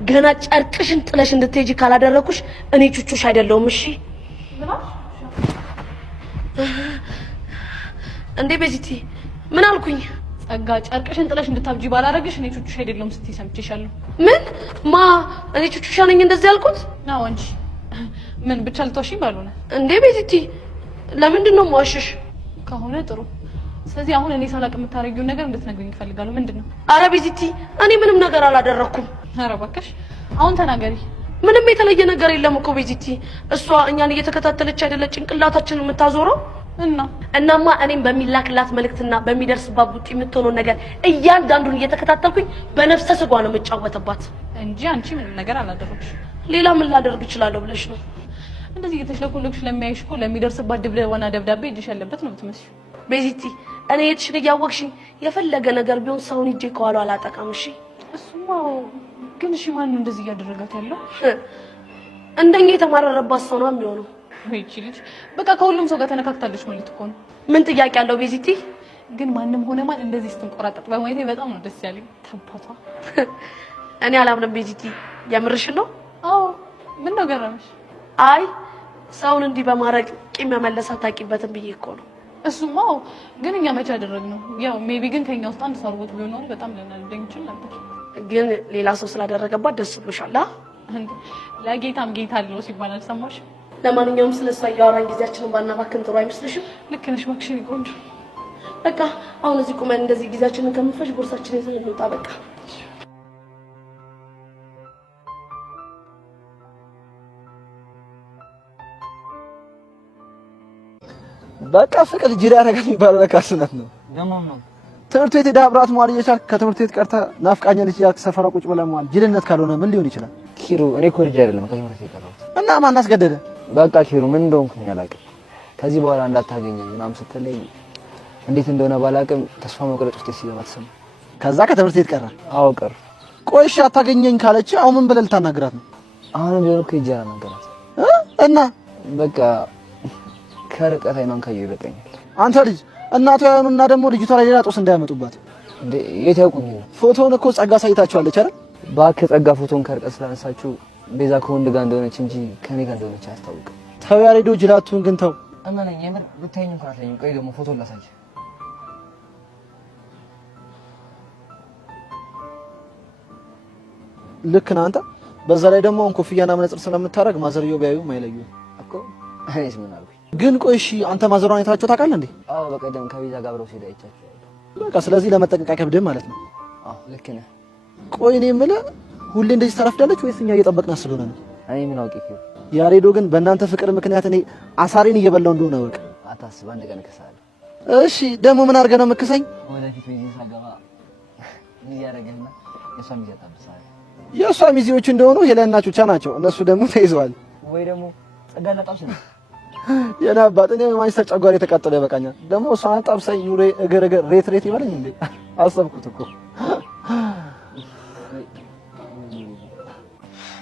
ገና ጨርቅሽን ጥለሽ እንድትሄጂ ካላደረኩሽ እኔ ቹቹሽ አይደለሁም። እሺ እንዴ ቤዚቲ ምን አልኩኝ? ጸጋ ጨርቅሽን ጥለሽ እንድታብጂ ባላረግሽ እኔ ቹቹሽ አይደለሁም ስትይ ሰምቼሻለሁ። ምን ማ እኔ ቹቹሽ ነኝ እንደዚህ ያልኩት? ነው እንጂ ምን ብቻ ልተውሽኝ ባልሆነ እንዴ ቤዚቲ ለምንድን ነው የማዋሽሽ? ከሆነ ጥሩ። ስለዚህ አሁን እኔ ሳላቅ የምታረጊውን ነገር እንድትነግሪኝ እፈልጋለሁ። ምንድነው? አረ ቤዚቲ እኔ ምንም ነገር አላደረኩም። አረ እባክሽ አሁን ተናገሪ። ምንም የተለየ ነገር የለም እኮ ቤዚቲ። እሷ እኛን እየተከታተለች አይደለ ጭንቅላታችንን የምታዞረው? እናማ እኔም በሚላክላት መልእክትና በሚደርስባት ቡጢ የምትሆነው ነገር እያንዳንዱን እየተከታተልኩኝ በነፍሰ ስጓ ነው የምጫወተባት እንጂ አንቺ ምንም ነገር አላደረግሽ። ሌላ ምን ላደርግ እችላለሁ ብለሽ ነው? እንደዚህ እየተሽለኮለክሽ ለሚያይሽ እኮ ለሚደርስባት ድብደባና ደብዳቤ እጅሽ ያለበት ነው የምትመስለው። ቤዚቲ እኔ የትሽን እያወቅሽኝ የፈለገ ነገር ቢሆን ሰውን እጄ ከኋላ አላጠቃም። እሺ እሱማ ግን እሺ ማን ነው እንደዚህ እያደረጋት ያለው? እንደኛ የተማረረባት ሰው ነው የሚሆነው። እቺ ልጅ በቃ ከሁሉም ሰው ጋር ተነካክታለች ማለት እኮ ነው። ምን ጥያቄ አለው ቤዚቲ? ግን ማንም ሆነ ማን እንደዚህ ስትንቆራጠጥ በማየቴ በጣም ነው ደስ ያለኝ። ተባቷ እኔ አላምንም ቤዚቲ። የምርሽ ነው? አዎ ምን ነው ገረመሽ? አይ ሰውን እንዲህ በማድረግ ቂም መመለስ አታውቂበትም ብዬ እኮ ነው። እሱማ ግን እኛ መቼ አደረግነው? ያው ሜቢ ግን ከኛ ውስጥ አንድ ሰው አርጎት ቢሆን ነው በጣም ልናደርገኝ እንችል ነበር። ግን ሌላ ሰው ስላደረገባት ደስ ብሎሻል? ለጌታም ጌታ አለው ሲባል አልሰማሽ? ለማንኛውም ስለሷ እያወራን ጊዜያችንን ባናባክን ጥሩ አይመስልሽም? ልክ ነሽ እባክሽ ቆንጆ። በቃ አሁን እዚህ ቁመን እንደዚህ ጊዜያችንን ከምንፈጅ ቦርሳችንን ይዘን እንውጣ በቃ። በቃ ፍቅር ጅራ ያደረጋት የሚባለው ለካ ስነት ነው። ደሞም ነው ትምህርት ቤት ሄደህ አብራት መዋል እየቻልክ ከትምህርት ቤት ቀርተህ ናፍቃኛለች እያልክ ሰፈራ ቁጭ ብለህ መዋል ጅልነት ካልሆነ ምን ሊሆን ይችላል? ኪሩ እኔ እኮ ልጅ አይደለም ከትምህርት ቤት ቀረሁት እና ማን አስገደደ? በቃ ኪሩ ምን እንደሆንኩኝ አላውቅም። ከዚህ በኋላ እንዳታገኘኝ ምናምን ስትለኝ እንዴት እንደሆነ ባላውቅም ተስፋ መቁረጥ ውስጥ ሲገባ ተሰማ። ከዛ ከትምህርት ቤት ቀረ? አዎ ቀረ። ቆይ እሺ አታገኘኝ ካለች አሁን ምን ብለህ ልታናግራት ነው? አሁን ቢሆን እኮ ሂጅ አላናገራት እና በቃ ከርቀት አይኗን ካየሁ ይበቃኛል። አንተ ልጅ እናቷ ያኑና ደግሞ ልጅቷ ላይ ሌላ ጦስ እንዳያመጡባት። እንዴ የት ያውቁኝ? ፎቶውን እኮ ጸጋ ሳይታችኋለች አይደል? እባክህ ጸጋ ፎቶን ከርቀት ስላነሳችሁ ቤዛ ከወንድ ጋር እንደሆነች እንጂ ከኔ ጋር እንደሆነች አያስታውቅም። ተው ያሬዶ ጅላቱን ግን ተው። እመነኝ የምር ብታይኝ እንኳን አትለኝም። ቆይ ደግሞ ፎቶን ላሳይህ። ልክ ነህ አንተ። በዛ ላይ ደግሞ አሁን ኮፍያና መነጽር ስለምታረግ ማዘርየው ቢያዩም አይለዩም እኮ። እኔስ ምን አልኩኝ? ግን ቆይ እሺ አንተ ማዘሯን አይታችሁ ታውቃለህ እንዴ? አዎ በቀደም ከቤዛ ጋር አብረው ሲሄዱ አይቻችኋል። በቃ ስለዚህ ለመጠንቀቅ አይከብድም ማለት ነው። አዎ ልክ ነህ። ቆይ እኔ የምልህ ሁሌ እንደዚህ ተረፍዳለች ወይስ እኛ እየጠበቅናት ስለሆነ ነው? እኔ ምን አውቄ ነው። ያሬዶ ግን በእናንተ ፍቅር ምክንያት እኔ አሳሬን እየበላው እንደሆነ ወቅ። አታስብ፣ አንድ ቀን እከሳለሁ። እሺ ደግሞ ምን አድርገህ ነው የምትከሰኝ? ወደፊት ቤዛ ሳገባ ምን ያደርግልና የሷ ሚዜ ታብሳለህ። የሷ ሚዜዎች እንደሆኑ ሄለና ቹቻ ናቸው። እነሱ ደግሞ ተይዘዋል። ወይ ደግሞ ጸጋና ጣብሰ ነው የና አባት እኔ ማይስተር ጨጓራ የተቃጠለ ይበቃኛል። ደግሞ እሷን ጣብሰኝ ኑሬ እግር ሬት ሬት ይበለኝ እንዴ? አሰብኩት እኮ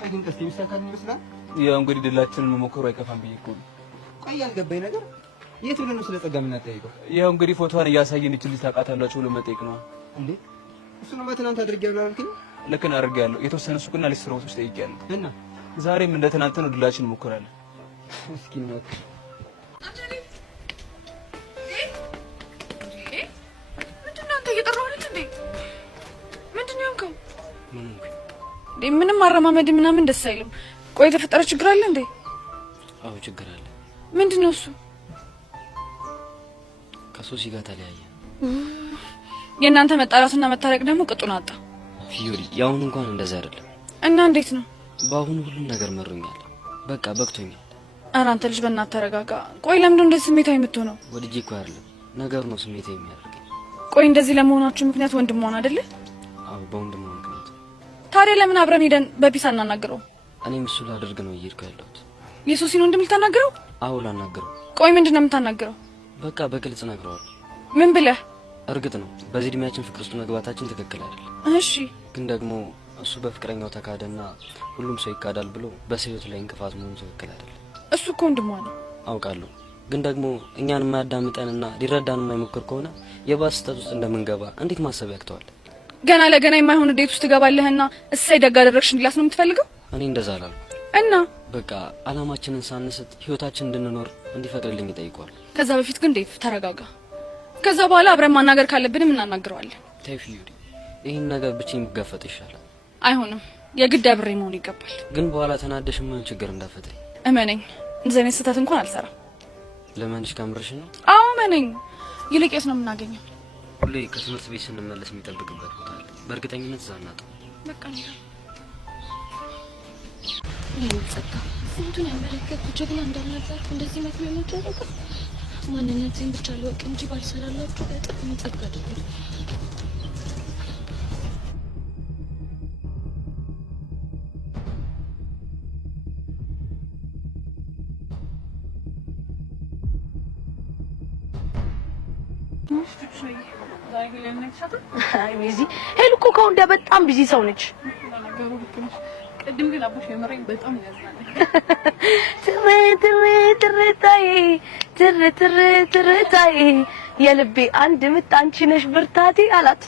ግን ቀስቲ የሚሳካኝ ይመስላል። ያው እንግዲህ ድላችንን መሞከሩ አይከፋም ብዬ እኮ ነው። ቆይ ያልገባኝ ነገር የት ብለን ነው ስለ ጸጋ የምናጠይቀው? ያው እንግዲህ ፎቶዋን እያሳየን እቺ ልጅ ታውቃታላችሁ ብሎ መጠየቅ ነው እንዴ? እሱ ነው በትናንት አድርጌያለሁ አልከኝ? ልክ ነው አድርጌያለሁ። የተወሰነ ሱቅና ሊስትሮት ውስጥ ጠይቄያለሁ እና ዛሬም እንደ ትናንት ነው ድላችንን እንሞክራለን። እስኪ ነው ምንም አረማመድ ምናምን ደስ አይልም። ቆይ የተፈጠረ ችግር አለ እንዴ? አዎ ችግር አለ። ምንድነው እሱ? ከሶሲ ጋር ተለያየ። የእናንተ መጣላትና መታረቅ ደግሞ ቅጡን አጣ። ፊዮሪ ያሁን እንኳን እንደዛ አይደለም። እና እንዴት ነው? በአሁኑ ሁሉም ነገር መሮኛል። በቃ በቅቶኛል። ኧረ አንተ ልጅ በእናትህ ተረጋጋ። ቆይ ለምንድነው እንደዚህ ስሜታዊ የምትሆነው? ወድጄ እኮ አይደለም ነገሩ ነው ስሜታዊ የሚያደርገኝ። ቆይ እንደዚህ ለመሆናችሁ ምክንያት ወንድም መሆን አይደለ? አዎ በወንድም ነው ምክንያት። ታዲያ ለምን አብረን ሄደን በፒስ አናናግረው? እኔም እሱ ላደርግ ነው እየሄድኩ ያለሁት። የሶሲን ወንድም ልታናግረው? አዎ ላናግረው። ቆይ ምንድነው የምታናግረው? በቃ በግልጽ ነግረዋል። ምን ብለህ? እርግጥ ነው በዚህ እድሜያችን ፍቅር ውስጥ መግባታችን ትክክል አይደለም። እሺ ግን ደግሞ እሱ በፍቅረኛው ተካደና ሁሉም ሰው ይካዳል ብሎ በሰውየቱ ላይ እንቅፋት መሆኑ ትክክል አይደለም። እሱ እኮ ወንድሟ ነው አውቃለሁ። ግን ደግሞ እኛን የማያዳምጠንና ሊረዳን የማይሞክር ከሆነ የባሰ ስህተት ውስጥ እንደምንገባ እንዴት ማሰብ ያቅተዋል? ገና ለገና የማይሆን ዴት ውስጥ ትገባለህና እሰይ ደግ አደረግሽ እንዲላት ነው የምትፈልገው? እኔ እንደዛ አላልኩም። እና በቃ አላማችንን ሳንስት ህይወታችን እንድንኖር እንዲፈቅድልኝ ይጠይቋል። ከዛ በፊት ግን ዴቭ ተረጋጋ። ከዛ በኋላ አብረን ማናገር ካለብንም እናናግረዋለን። ታይፍ ዩዲ ይሄን ነገር ብቻዬን ብጋፈጥ ይሻላል። አይሆንም፣ የግድ አብሬ መሆን ይገባል። ግን በኋላ ተናደሽ ምን ችግር እንዳፈጥሪ እመነኝ፣ እንደዚህ አይነት ስህተት እንኳን አልሰራም። ለማንሽ ከምርሽ ነው? አዎ እመነኝ። ይልቅ የት ነው የምናገኘው? ሁሌ ከትምህርት ቤት ስንመለስ የሚጠብቅበት ቦታ አለ። በእርግጠኝነት እዛ እናጣው። በቃ ነው። ጸጋ ስንቱን ያመለከትኩ ጀግና እንዳልነበር እንደዚህ መጥቶ የምትደረገ ማንነቴን ብቻ ልወቅ እንጂ ባልሰራላችሁ በጣም ጸጋ አይደለም። አይ ቢዚ ሄሉ እኮ ከወንዳ በጣም ቢዚ ሰው ነች። ቅድም ግን አቡሽ የምረኝ በጣም ያዝናል። ትርታዬ የልቤ አንድ ምት አንቺ ነሽ ብርታቴ አላት።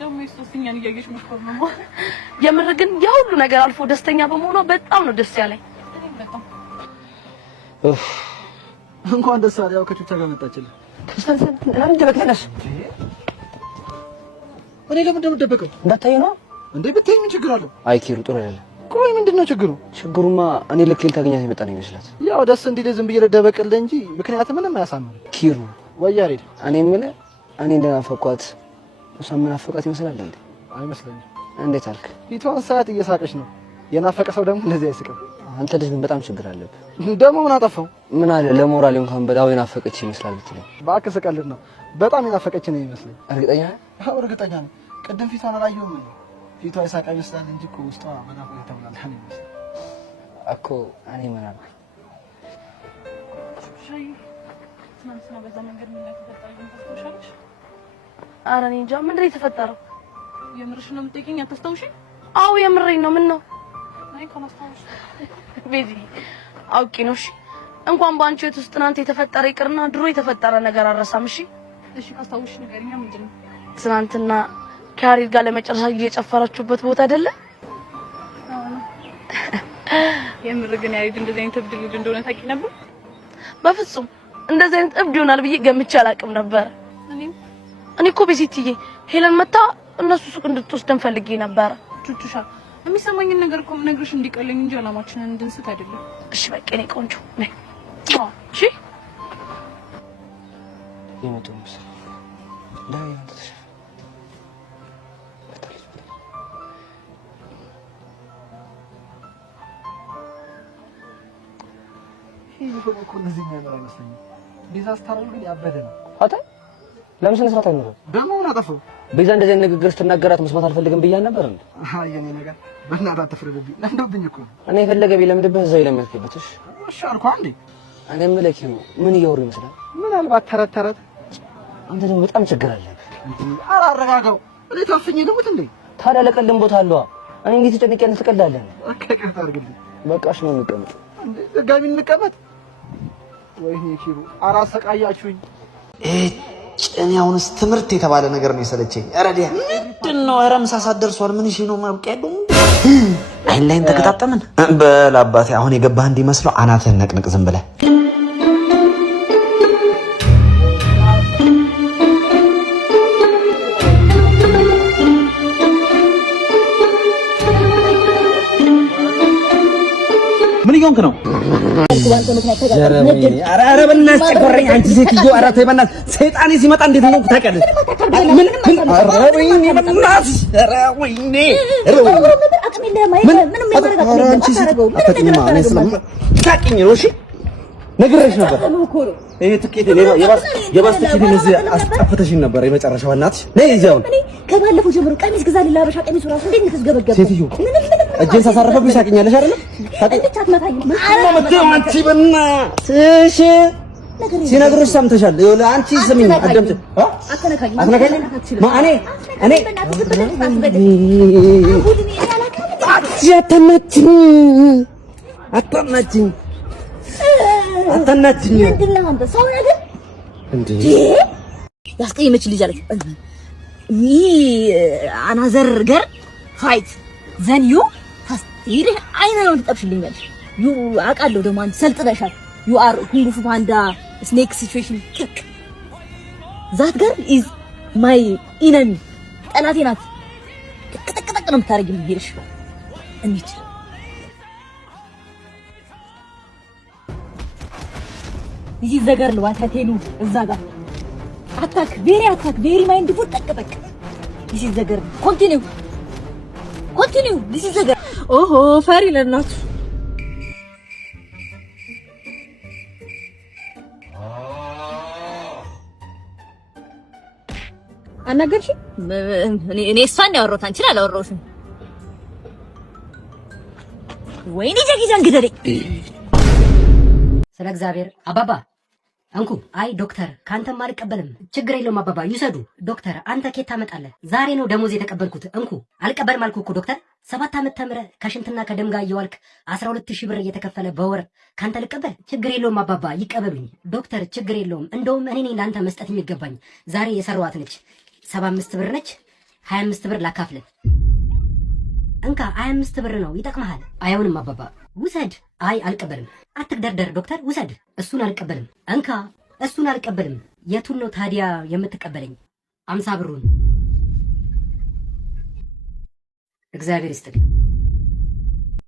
ደግሞ እሱኛን እያየሽ መስኮር ነው። የምር ግን የሁሉ ነገር አልፎ ደስተኛ በመሆኗ በጣም ነው ደስ ያለኝ። እንኳን ደስ አለ። ያው ከቹቻ ጋር መጣችልህ። ለምን ደበቀነሽ? እኔ ለምን እንደምደበቀው እንዳታየ ነው እንዴ? ብትይኝ ምን ችግር አለው? አይ ኪሩ ጥሩ አይደለም። ቆይ ምንድነው ችግሩ? ችግሩማ እኔ ልክል ታገኛት የመጣ ነው ይመስላት። ያው ደስ እንዲል ዝም ብዬ ልደበቅልህ እንጂ ምክንያት ምንም አያሳምም። ኪሩ ወያሬድ እኔ የምልህ እኔ እንደናፈቋት እሷ ምናፈቃት ይመስላል እንዴ? አይመስለኝም። እንዴት አልክ? ፊቷን ሰዓት እየሳቀች ነው። የናፈቀ ሰው ደግሞ እንደዚህ አይስቅም። አንተ ልጅ ግን በጣም ችግር አለብህ። ደግሞ ምን አጠፋው? ምን አለ ለሞራል እንኳን በጣም የናፈቀች ይመስላል ብትለኝ። እባክህ ስቀልድ ነው። በጣም የናፈቀች ነው ይመስለኝ። እርግጠኛ ነህ? አዎ እርግጠኛ ነኝ። ቅድም ፊቷን አላየሁም እንዴ? ፊቷ የሳቀ ይመስላል እንጂ እኮ ውስጧ በናፍቆት ተሞላልታ ነው ይመስል እኮ። እኔ ምን አልኩኝ? ትናንትና በዛ መንገድ ምን ተፈጠረ? ግን ታስታውሻለሽ? ኧረ እኔ እንጃ ምንድን ነው የተፈጠረው? የምርሽ ነው የምትጠይቂኝ? አታስታውሽኝ? አዎ የምሬን ነው። ምን ነው? አይ ኮማስታውሽ ቤዚ አውቂ ነው። እሺ እንኳን በአንቺ ቤት ውስጥ ትናንት የተፈጠረ ይቅርና ድሮ የተፈጠረ ነገር አረሳም። እሺ እሺ ካስታውሽ ንገሪኛ። ምንድን ነው? ትናንትና ከያሬድ ጋር ለመጨረሻ ጊዜ የጨፈራችሁበት ቦታ አይደለ? የምር ግን ያሬድ እንደዚህ አይነት እብድ ልጅ እንደሆነ ታውቂ ነበር? በፍጹም እንደዚህ አይነት እብድ ይሆናል ብዬ ገምቼ አላውቅም ነበር። እኔ እኮ ቤዚትዬ ሄለን መታ እነሱ ሱቅ እንድትወስደን ፈልጌ ነበር። ቹቹሻ የሚሰማኝን ነገር እኮ የምነግርሽ እንዲቀለኝ እንጂ አላማችንን እንድንስት አይደለም። እሺ በቃ እኔ ቆንጆ ነኝ። እሺ የመጡ ምስል ዳይ አንተ ተሸፍ በታለች ይሄ ቢሆን እኮ እንደዚህ የሚያምር አይመስለኝም። ዲዛስተር ግን ያበደ ነው። አታ ለምን ስነ ስርዓት አይኖርም? ደግሞ ምን አጠፋው? ቤዛ እንደዚህ አይነት ንግግር ስትናገራት መስማት አልፈልግም ብያለሁ ነበር እንዴ? አይ የኔ ነገር በእናትህ አትፍረድብኝ። ለምዶብኝ እኮ እኔ የፈለገ ቢለምድብህ እዛው ይለምድብህ። እሺ አልኩህ አንዴ። እኔ የምልህ ምን እያወሩ ይመስላል? ምናልባት ተረት ተረት። አንተ ደግሞ በጣም ችግር አለብህ። ኧረ አረጋጋው። እኔ ታፍኜ ልሙት እንዴ? ታዲያ ለቀልድም ቦታ አለዋ። እኔ እንዴት ተጨንቄ ያለ ትቀልዳለህ? በቃ ይቅርታ አድርግልኝ። በቃሽ ነው እንቀመጥ። እንዴ ድጋሚ እንቀመጥ? ወይኔ ኪሩ አራሰቃያችሁኝ። እኔ አሁንስ ትምህርት የተባለ ነገር ነው የሰለቸኝ። ኧረ ዲያ ምንድን ነው? ኧረ ምሳ ሰዓት ደርሷል። ምን እሺ ነው ማብቂያ ያለው? አይን ላይን ተከታተምን። በል አባቴ አሁን የገባህ እንዲመስለው አናትህን ነቅንቅ ዝም ብለህ። ምን እየሆንክ ነው? ኧረ በእናትሽ ጨጎረኝ። አንቺ ሴትዮ ኧረ ተይ በእናትሽ። ሰይጣኔ ሲመጣ እንዴት ነው ታውቂያለሽ? ኧረ ወይኔ በእናትሽ ኧረ ወይኔ ታውቂኝ ነው። እሺ ነግሬሽ ነበር። ይሄ ትኬት የባስ ትኬት እዚህ አስጠፍተሽኝ ነበር። የመጨረሻው እናትሽ ነይ እዚህ አሁን ከባለፈው ጀምሮ ቀሚስ ግዛልኝ ለአበሻ ቀሚስ ራሱ እንዴት ነው ተዝገበገበ? ሴትዮ እጄን ሳሳረፈብሽ ታውቂኛለሽ አይደል? አንቺ በእናትሽ ሲነግሩሽ ሰምተሻል። ይኸውልህ አንቺ ስሚኝ፣ አዳምጪ። አትነካኝ። አታናችኝ። ምንድን ነው አንተ ሰው ነገር እንዴ? ያስቀየመች ልጅ አለች። አናዘር ገር ፋይት ዘን ዩ ይሄ አይነ ነው ተጠብሽልኛል። ዩ አውቃለሁ ደግሞ አንተ ሰልጥነሻል። ዩ አር ኩንግ ፉ ፓንዳ ስኔክ ሲቹዌሽን ኪክ ዛት ገር ኢዝ ማይ ኢነሚ ጠላቴ ናት። ጥቅጥቅ ነው የምታረጊው ይሄሽ እንዴ እዚህ ዘገር ነው አታቴሉ እዛ ጋር አታክ ቬሪ ማይንድ ፉል ጠቅጠቅ እዚህ ዘገር ኮንቲኒው እዚህ ዘገር ኦሆ ፈሪ ለናቱ አናገርሽ እኔ እሷን ያወራሁት አንቺን አላወራሁሽም። ወይኔ ጀጊጃን ግደለኝ ስለ እግዚአብሔር አባባ እንኩ። አይ ዶክተር ካንተም አልቀበልም። ችግር የለውም አባባ ይውሰዱ። ዶክተር አንተ ኬት ታመጣለህ? ዛሬ ነው ደሞዝ የተቀበልኩት። እንኩ አልቀበልም አልኩ እኮ ዶክተር። 7 ዓመት ተምረህ ከሽንትና ከደም ጋር እየዋልክ 12000 ብር እየተከፈለ በወር ካንተ ልቀበል? ችግር የለውም አባባ ይቀበሉኝ። ዶክተር ችግር የለውም። እንደውም እኔ ነኝ ለአንተ መስጠት የሚገባኝ። ዛሬ የሰራዋት ነች 75 ብር ነች። 25 ብር ላካፍልህ። እንካ 25 ብር ነው ይጠቅምሃል። አይሆንም አባባ ውሰድ። አይ አልቀበልም። አትግደርደር ዶክተር ውሰድ። እሱን አልቀበልም። እንካ እሱን አልቀበልም። የቱን ነው ታዲያ የምትቀበለኝ? 50 ብሩን። እግዚአብሔር ይስጥልኝ።